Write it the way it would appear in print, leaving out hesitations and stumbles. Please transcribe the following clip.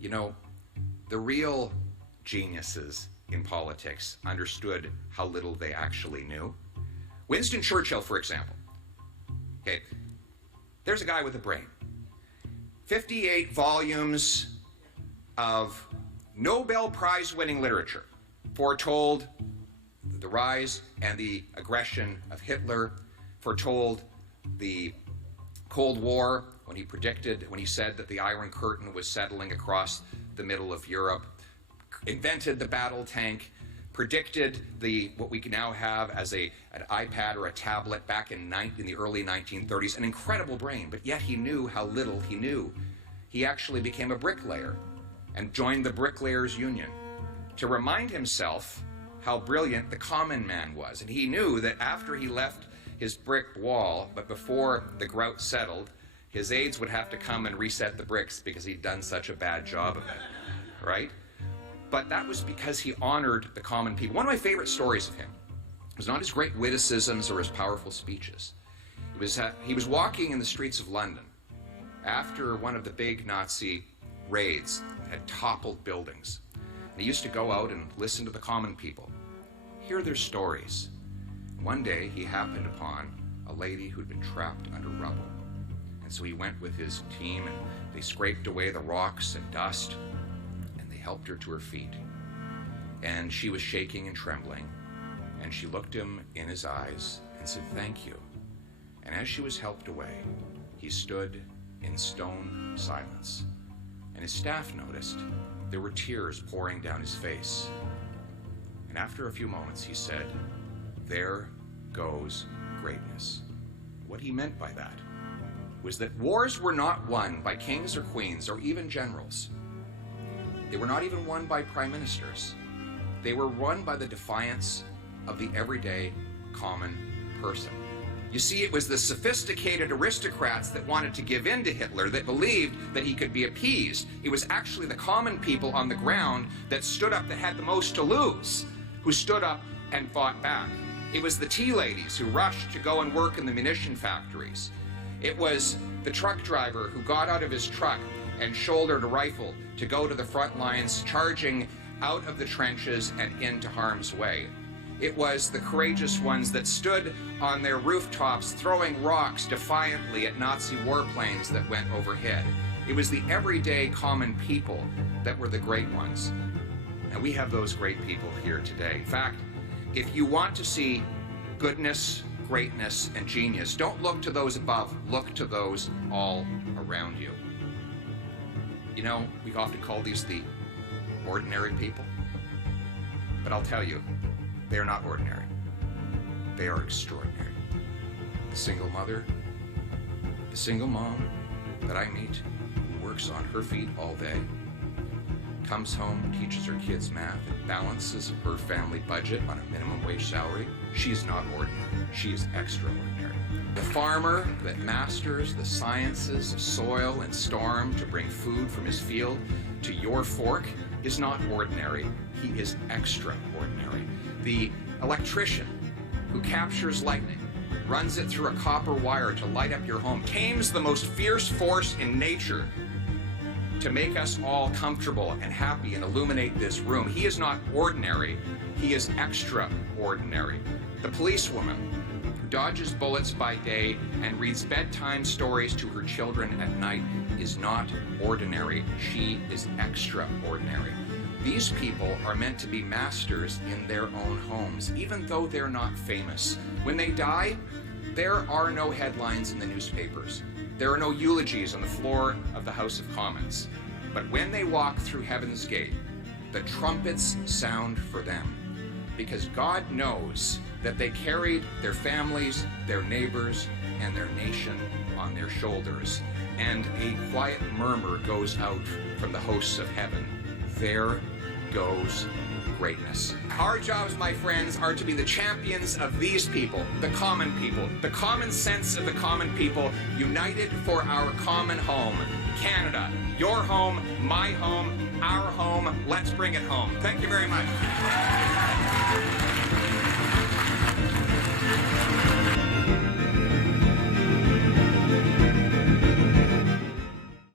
You know, the real geniuses in politics understood how little they actually knew. Winston Churchill, for example. Okay, there's a guy with a brain. 58 volumes of Nobel Prize-winning literature foretold the rise and the aggression of Hitler, foretold the Cold War when he said that the Iron Curtain was settling across the middle of Europe, invented the battle tank, predicted what we now have as an iPad or a tablet back in the early 1930s. An incredible brain, but yet he knew how little he knew. He actually became a bricklayer and joined the Bricklayers Union to remind himself how brilliant the common man was. And he knew that after he left his brick wall, but before the grout settled, his aides would have to come and reset the bricks because he'd done such a bad job of it, right? But that was because he honored the common people. One of my favorite stories of him was not his great witticisms or his powerful speeches. He was walking in the streets of London after one of the big Nazi raids had toppled buildings. And he used to go out and listen to the common people, hear their stories. One day he happened upon a lady who'd been trapped under rubble. And so he went with his team and they scraped away the rocks and dust and they helped her to her feet. And she was shaking and trembling. And she looked him in his eyes and said, "Thank you." And as she was helped away, he stood in stone silence. And his staff noticed there were tears pouring down his face. And after a few moments, he said, "There goes greatness." What he meant by that was that wars were not won by kings or queens or even generals. They were not even won by prime ministers. They were won by the defiance of the everyday common person. You see, it was the sophisticated aristocrats that wanted to give in to Hitler, that believed that he could be appeased. It was actually the common people on the ground that stood up, that had the most to lose, who stood up and fought back. It was the tea ladies who rushed to go and work in the munition factories. It was the truck driver who got out of his truck and shouldered a rifle to go to the front lines, charging out of the trenches and into harm's way. It was the courageous ones that stood on their rooftops throwing rocks defiantly at Nazi warplanes that went overhead. It was the everyday common people that were the great ones. And we have those great people here today. In fact, if you want to see goodness, greatness, and genius, don't look to those above, look to those all around you. You know, we often call these the ordinary people. But I'll tell you, they are not ordinary. They are extraordinary. The single mother, the single mom that I meet, who works on her feet all day, comes home, teaches her kids math, and balances her family budget on a minimum wage salary. She's not ordinary. She is extraordinary. The farmer that masters the sciences of soil and storm to bring food from his field to your fork is not ordinary. He is extraordinary. The electrician who captures lightning, runs it through a copper wire to light up your home, tames the most fierce force in nature to make us all comfortable and happy and illuminate this room. He is not ordinary. He is extraordinary. The policewoman who dodges bullets by day and reads bedtime stories to her children at night is not ordinary. She is extraordinary. These people are meant to be masters in their own homes, even though they're not famous. When they die, there are no headlines in the newspapers. There are no eulogies on the floor of the House of Commons. But when they walk through Heaven's Gate, the trumpets sound for them, because God knows that they carried their families, their neighbors, and their nation on their shoulders. And a quiet murmur goes out from the hosts of heaven. There goes greatness. Our jobs, my friends, are to be the champions of these people, the common people, the common sense of the common people, united for our common home. Canada, your home, my home, our home. Let's bring it home. Thank you very much.